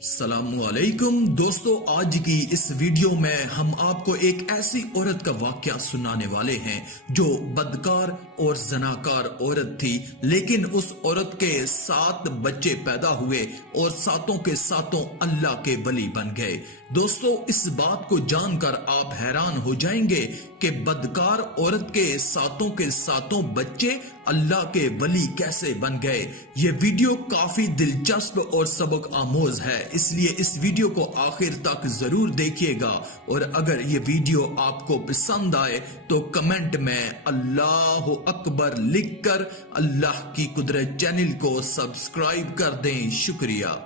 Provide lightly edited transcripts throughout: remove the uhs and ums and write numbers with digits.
السلام علیکم دوستو، آج کی اس ویڈیو میں ہم آپ کو ایک ایسی عورت کا واقعہ سنانے والے ہیں جو بدکار اور زناکار عورت تھی، لیکن اس عورت کے 7 بچے پیدا ہوئے اور 7 کے 7 اللہ کے ولی بن گئے۔ دوستو، اس بات کو جان کر آپ حیران ہو جائیں گے کہ بدکار عورت کے 7 کے 7 بچے اللہ کے ولی کیسے بن گئے۔ یہ ویڈیو کافی دلچسپ اور سبق آموز ہے، اس لیے اس ویڈیو کو آخر تک ضرور دیکھیے گا، اور اگر یہ ویڈیو آپ کو پسند آئے تو کمنٹ میں اللہ اکبر لکھ کر اللہ کی قدرت چینل کو سبسکرائب کر دیں۔ شکریہ۔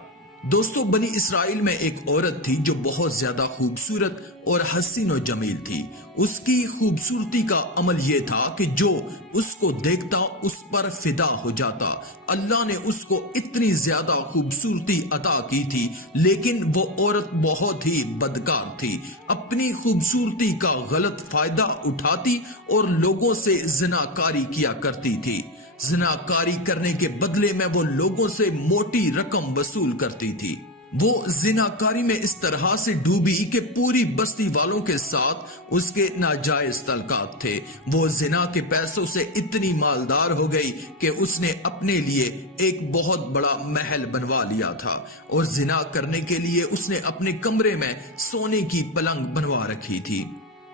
دوستو، بنی اسرائیل میں ایک عورت تھی جو بہت زیادہ خوبصورت اور حسین و جمیل تھی۔ اس کی خوبصورتی کا عمل یہ تھا کہ جو اس کو دیکھتا اس پر فدا ہو جاتا۔ اللہ نے اس کو اتنی زیادہ خوبصورتی عطا کی تھی، لیکن وہ عورت بہت ہی بدکار تھی۔ اپنی خوبصورتی کا غلط فائدہ اٹھاتی اور لوگوں سے زناکاری کیا کرتی تھی۔ زناکاری کرنے کے بدلے میں وہ لوگوں سے موٹی رقم وصول کرتی تھی۔ وہ زناکاری میں اس طرح سے ڈوبی کہ پوری بستی والوں کے ساتھ اس کے ناجائز تعلقات تھے۔ وہ زنا کے پیسوں سے اتنی مالدار ہو گئی کہ اس نے اپنے لیے ایک بہت بڑا محل بنوا لیا تھا، اور زنا کرنے کے لیے اس نے اپنے کمرے میں سونے کی پلنگ بنوا رکھی تھی۔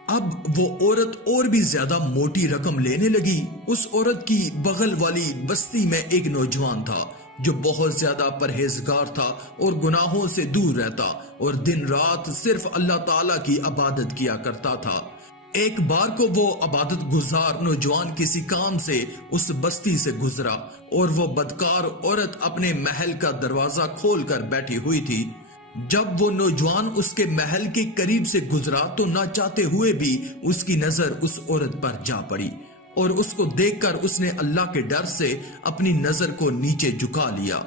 اب وہ عورت اور بھی زیادہ موٹی رقم لینے لگی۔ اس عورت کی بغل والی بستی میں ایک نوجوان تھا جو بہت زیادہ پرہیزگار تھا اور گناہوں سے دور رہتا اور دن رات صرف اللہ تعالیٰ کی عبادت کیا کرتا تھا۔ ایک بار کو وہ عبادت گزار نوجوان کسی کام سے اس بستی سے گزرا، اور وہ بدکار عورت اپنے محل کا دروازہ کھول کر بیٹھی ہوئی تھی۔ جب وہ نوجوان اس کے محل کے قریب سے گزرا تو نہ چاہتے ہوئے بھی اس کی نظر اس عورت پر جا پڑی، اور اس کو دیکھ کر اس نے اللہ کے ڈر سے اپنی نظر کو نیچے جھکا لیا۔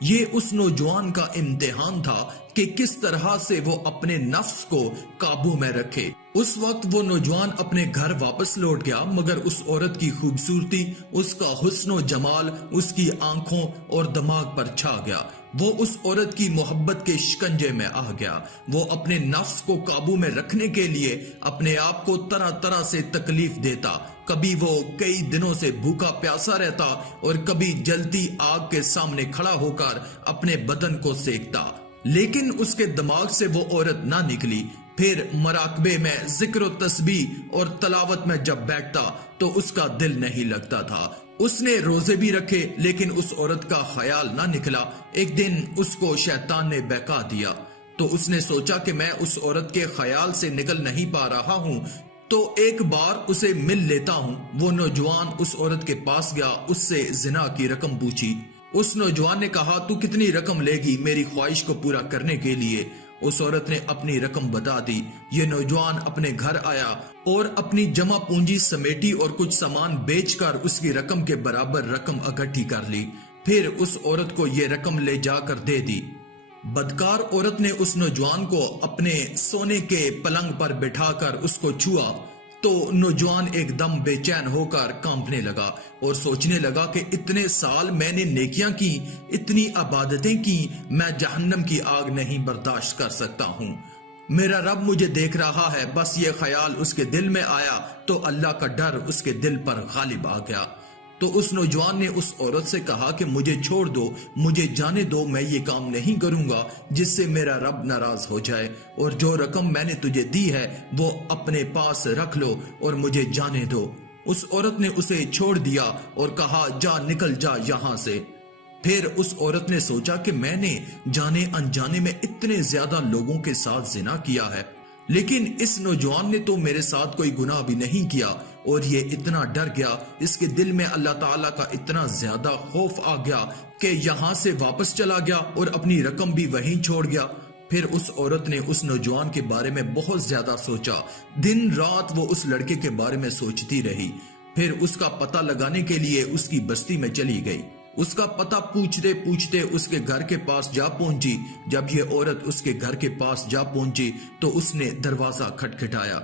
یہ اس نوجوان کا امتحان تھا کہ کس طرح سے وہ اپنے نفس کو قابو میں رکھے۔ اس وقت وہ نوجوان اپنے گھر واپس لوٹ گیا، مگر اس عورت کی خوبصورتی، اس کا حسن و جمال اس کی آنکھوں اور دماغ پر چھا گیا۔ وہ اس عورت کی محبت کے شکنجے میں آ گیا۔ وہ اپنے نفس کو قابو میں رکھنے کے لیے اپنے آپ کو طرح طرح سے تکلیف دیتا۔ کبھی وہ کئی دنوں سے بھوکا پیاسا رہتا اور کبھی جلتی آگ کے سامنے کھڑا ہو کر اپنے بدن کو سیکتا، لیکن اس کے دماغ سے وہ عورت نہ نکلی۔ پھر مراقبے میں ذکر و تسبیح اور تلاوت میں جب بیٹھتا تو اس کا دل نہیں لگتا تھا۔ اس نے روزے بھی رکھے، لیکن اس عورت کا خیال نہ نکلا۔ ایک دن اس کو شیطان نے بہکا دیا، تو اس نے سوچا کہ میں اس عورت کے خیال سے نکل نہیں پا رہا ہوں، تو ایک بار اسے مل لیتا ہوں۔ وہ نوجوان اس عورت کے پاس گیا، اس سے زنا کی رقم پوچھی۔ اس نوجوان نے کہا، تو کتنی رقم لے گی میری خواہش کو پورا کرنے کے لیے؟ اس عورت نے اپنی رقم بتا دی۔ یہ نوجوان اپنے گھر آیا اور اپنی جمع پونجی سمیٹی اور کچھ سامان بیچ کر اس کی رقم کے برابر رقم اکٹھی کر لی۔ پھر اس عورت کو یہ رقم لے جا کر دے دی۔ بدکار عورت نے اس نوجوان کو اپنے سونے کے پلنگ پر بٹھا کر اس کو چھوا تو نوجوان ایک دم بے چین ہو کر کانپنے لگا اور سوچنے لگا کہ اتنے سال میں نے نیکیاں کی، اتنی عبادتیں کی، میں جہنم کی آگ نہیں برداشت کر سکتا ہوں۔ میرا رب مجھے دیکھ رہا ہے۔ بس یہ خیال اس کے دل میں آیا تو اللہ کا ڈر اس کے دل پر غالب آ گیا۔ تو اس نوجوان نے اس عورت سے کہا کہ مجھے چھوڑ دو، مجھے جانے دو، میں یہ کام نہیں کروں گا جس سے میرا رب ناراض ہو جائے، اور جو رقم میں نے تجھے دی ہے وہ اپنے پاس رکھ لو اور مجھے جانے دو۔ اس عورت نے اسے چھوڑ دیا اور کہا، جا، نکل جا یہاں سے۔ پھر اس عورت نے سوچا کہ میں نے جانے انجانے میں اتنے زیادہ لوگوں کے ساتھ زنا کیا ہے، لیکن اس نوجوان نے تو میرے ساتھ کوئی گناہ بھی نہیں کیا، اور یہ اتنا ڈر گیا، اس کے دل میں اللہ تعالیٰ کا اتنا زیادہ خوف آ گیا کہ یہاں سے واپس چلا گیا اور اپنی رقم بھی وہیں چھوڑ گیا۔ پھر اس عورت نے اس نوجوان کے بارے میں بہت زیادہ سوچا۔ دن رات وہ اس لڑکے کے بارے میں سوچتی رہی۔ پھر اس کا پتہ لگانے کے لیے اس کی بستی میں چلی گئی۔ اس کا پتہ پوچھتے پوچھتے اس کے گھر کے پاس جا پہنچی۔ جب یہ عورت اس کے گھر کے پاس جا پہنچی تو اس نے دروازہ کھٹکھٹایا۔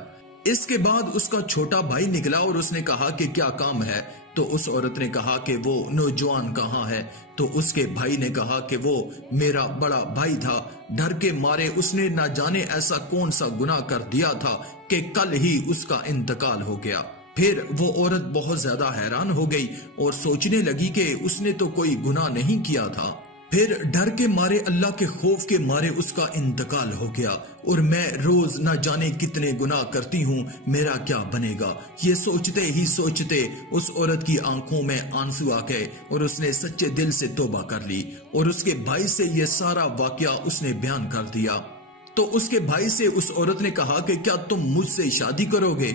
اس کے بعد اس کا چھوٹا بھائی نکلا اور اس نے کہا کہ کیا کام ہے؟ تو اس عورت نے کہا کہ وہ نوجوان کہاں ہے؟ تو اس کے بھائی نے کہا کہ وہ میرا بڑا بھائی تھا، ڈر کے مارے اس نے نہ جانے ایسا کون سا گناہ کر دیا تھا کہ کل ہی اس کا انتقال ہو گیا۔ پھر وہ عورت بہت زیادہ حیران ہو گئی اور سوچنے لگی کہ اس نے تو کوئی گناہ نہیں کیا تھا، پھر ڈر کے مارے، اللہ کے خوف کے مارے اس کا انتقال ہو گیا، اور میں روز نہ جانے کتنے گناہ کرتی ہوں، میرا کیا بنے گا؟ یہ سوچتے ہی سوچتے اس عورت کی آنکھوں میں آنسو آ گئے اور اس نے سچے دل سے توبہ کر لی، اور اس کے بھائی سے یہ سارا واقعہ اس نے بیان کر دیا۔ تو اس کے بھائی سے اس عورت نے کہا کہ کیا تم مجھ سے شادی کرو گے؟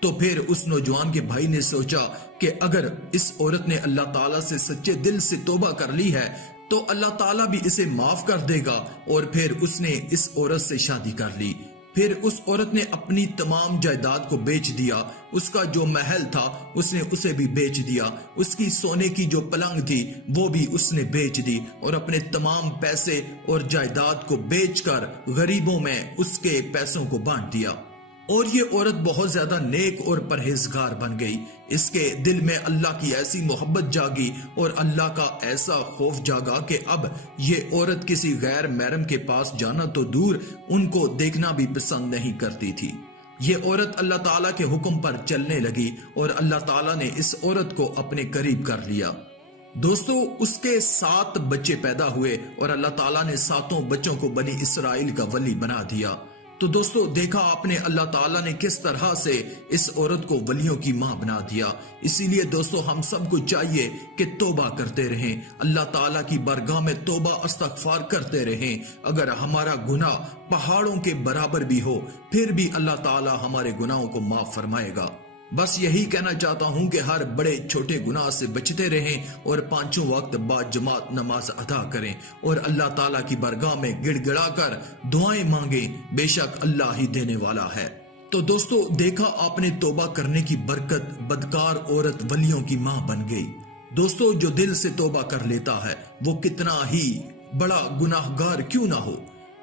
تو پھر اس نوجوان کے بھائی نے سوچا کہ اگر اس عورت نے اللہ تعالیٰ سے سچے دل سے توبہ کر لی ہے تو اللہ تعالیٰ بھی اسے معاف کر دے گا، اور پھر اس نے اس عورت سے شادی کر لی۔ پھر اس عورت نے اپنی تمام جائیداد کو بیچ دیا، اس کا جو محل تھا اس نے اسے بھی بیچ دیا، اس کی سونے کی جو پلنگ تھی وہ بھی اس نے بیچ دی، اور اپنے تمام پیسے اور جائیداد کو بیچ کر غریبوں میں اس کے پیسوں کو بانٹ دیا۔ اور یہ عورت بہت زیادہ نیک اور پرہیزگار بن گئی، اس کے دل میں اللہ کی ایسی محبت جاگی اور اللہ کا ایسا خوف جاگا کہ اب یہ عورت کسی غیر محرم کے پاس جانا تو دور، ان کو دیکھنا بھی پسند نہیں کرتی تھی۔ یہ عورت اللہ تعالیٰ کے حکم پر چلنے لگی اور اللہ تعالیٰ نے اس عورت کو اپنے قریب کر لیا۔ دوستو، اس کے 7 بچے پیدا ہوئے اور اللہ تعالیٰ نے 7 بچوں کو بنی اسرائیل کا ولی بنا دیا۔ تو دوستو، دیکھا آپ نے اللہ تعالیٰ نے کس طرح سے اس عورت کو ولیوں کی ماں بنا دیا۔ اسی لیے دوستو، ہم سب کو چاہیے کہ توبہ کرتے رہیں، اللہ تعالیٰ کی بارگاہ میں توبہ استغفار کرتے رہیں۔ اگر ہمارا گناہ پہاڑوں کے برابر بھی ہو پھر بھی اللہ تعالیٰ ہمارے گناہوں کو معاف فرمائے گا۔ بس یہی کہنا چاہتا ہوں کہ ہر بڑے چھوٹے گناہ سے بچتے رہیں اور 5 وقت بعد جماعت نماز ادا کریں اور اللہ تعالیٰ کی بارگاہ میں گڑ گڑا کر دعائیں مانگیں، بے شک اللہ ہی دینے والا ہے۔ تو دوستو، دیکھا آپ نے توبہ کرنے کی برکت، بدکار عورت ولیوں کی ماں بن گئی۔ دوستو، جو دل سے توبہ کر لیتا ہے وہ کتنا ہی بڑا گناہ گار کیوں نہ ہو،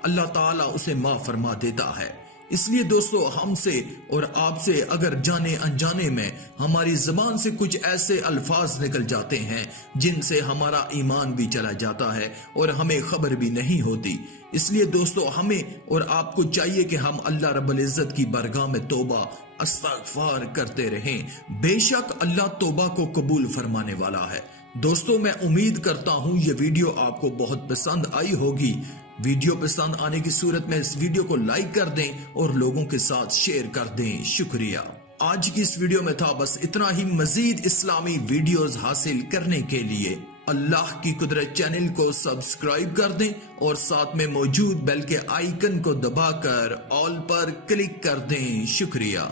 اللہ تعالیٰ اسے معاف فرما دیتا ہے۔ اس لیے دوستو، ہم سے اور آپ سے اگر جانے انجانے میں ہماری زبان سے کچھ ایسے الفاظ نکل جاتے ہیں جن سے ہمارا ایمان بھی چلا جاتا ہے اور ہمیں خبر بھی نہیں ہوتی، اس لیے دوستو ہمیں اور آپ کو چاہیے کہ ہم اللہ رب العزت کی بارگاہ میں توبہ استغفار کرتے رہیں، بے شک اللہ توبہ کو قبول فرمانے والا ہے۔ دوستو، میں امید کرتا ہوں یہ ویڈیو آپ کو بہت پسند آئی ہوگی۔ ویڈیو پسند آنے کی صورت میں اس ویڈیو کو لائک کر دیں اور لوگوں کے ساتھ شیئر کر دیں۔ شکریہ۔ آج کی اس ویڈیو میں تھا بس اتنا ہی۔ مزید اسلامی ویڈیوز حاصل کرنے کے لیے اللہ کی قدرت چینل کو سبسکرائب کر دیں اور ساتھ میں موجود بیل کے آئیکن کو دبا کر آل پر کلک کر دیں۔ شکریہ۔